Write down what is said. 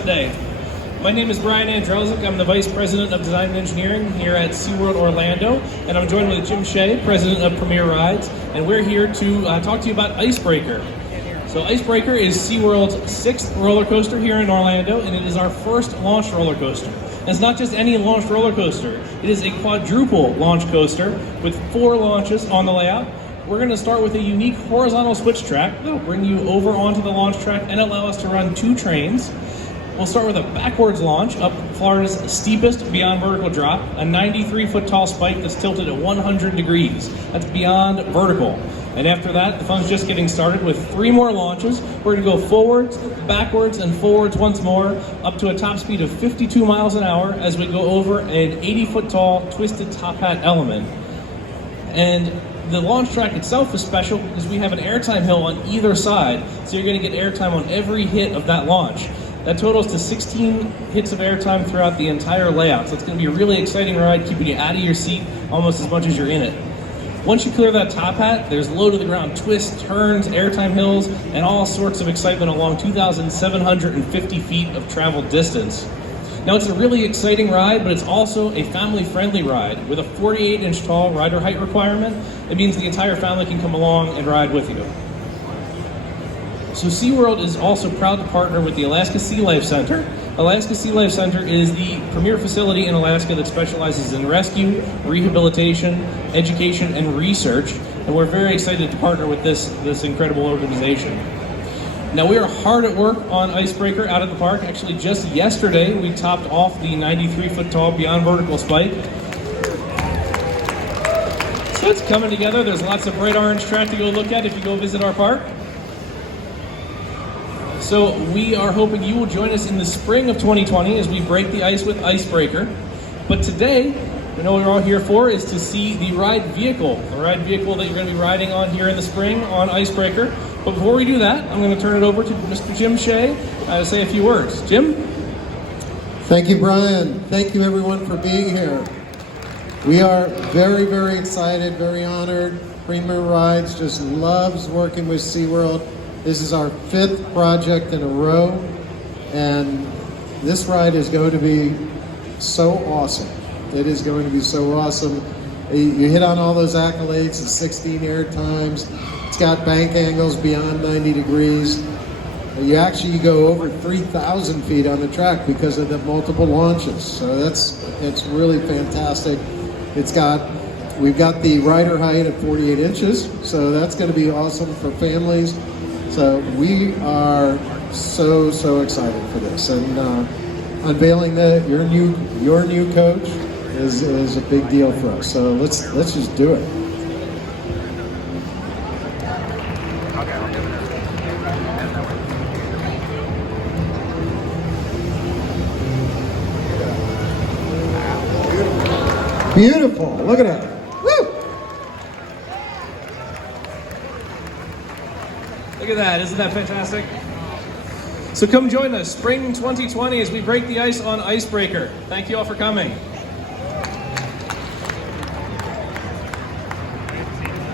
Today. My name is Brian Andrelzik. I'm the Vice President of Design and Engineering here at SeaWorld Orlando, and I'm joined with Jim Shea, President of Premier Rides, and we're here to talk to you about Icebreaker. So Icebreaker is SeaWorld's 6th roller coaster here in Orlando, and it is our first launched roller coaster. And it's not just any launched roller coaster, it is a quadruple launch coaster with 4 launches on the layout. We're going to start with a unique horizontal switch track that will bring you over onto the launch track and allow us to run 2 trains. We'll start with a backwards launch up Florida's steepest beyond vertical drop, a 93-foot tall spike that's tilted at 100 degrees. That's beyond vertical. And after that, the fun's just getting started with 3 more launches. We're going to go forwards, backwards, and forwards once more, up to a top speed of 52 miles an hour as we go over an 80-foot tall twisted top hat element. And the launch track itself is special because we have an airtime hill on either side, so you're going to get airtime on every hit of that launch. That totals to 16 hits of airtime throughout the entire layout, so it's going to be a really exciting ride, keeping you out of your seat almost as much as you're in it. Once you clear that top hat, there's low-to-the-ground twists, turns, airtime hills, and all sorts of excitement along 2,750 feet of travel distance. Now, it's a really exciting ride, but it's also a family-friendly ride. With a 48-inch tall rider height requirement, it means the entire family can come along and ride with you. So SeaWorld is also proud to partner with the Alaska SeaLife Center. Alaska SeaLife Center is the premier facility in Alaska that specializes in rescue, rehabilitation, education, and research. And we're very excited to partner with this incredible organization. Now, we are hard at work on Icebreaker out at the park. Actually, just yesterday, we topped off the 93-foot tall beyond vertical spike. So it's coming together. There's lots of bright orange track to go look at if you go visit our park. So we are hoping you will join us in the spring of 2020 as we break the ice with Icebreaker. But today, I know what we're all here for is to see the ride vehicle that you're going to be riding on here in the spring on Icebreaker. But before we do that, I'm going to turn it over to Mr. Jim Shea to say a few words. Jim? Thank you, Brian. Thank you, everyone, for being here. We are very, very excited, very honored. Premier Rides just loves working with SeaWorld. This is our 5th project in a row, and this ride is going to be so awesome. It is going to be so awesome. You hit on all those accolades, the 16 air times. It's got bank angles beyond 90 degrees. You actually go over 3,000 feet on the track because of the multiple launches. So it's really fantastic. We've got the rider height of 48 inches, so that's going to be awesome for families. So we are so excited for this, and unveiling your new coach is a big deal for us. So let's just do it. Beautiful! Look at that. Woo! Look at that, isn't that fantastic? So come join us, spring 2020, as we break the ice on Icebreaker. Thank you all for coming.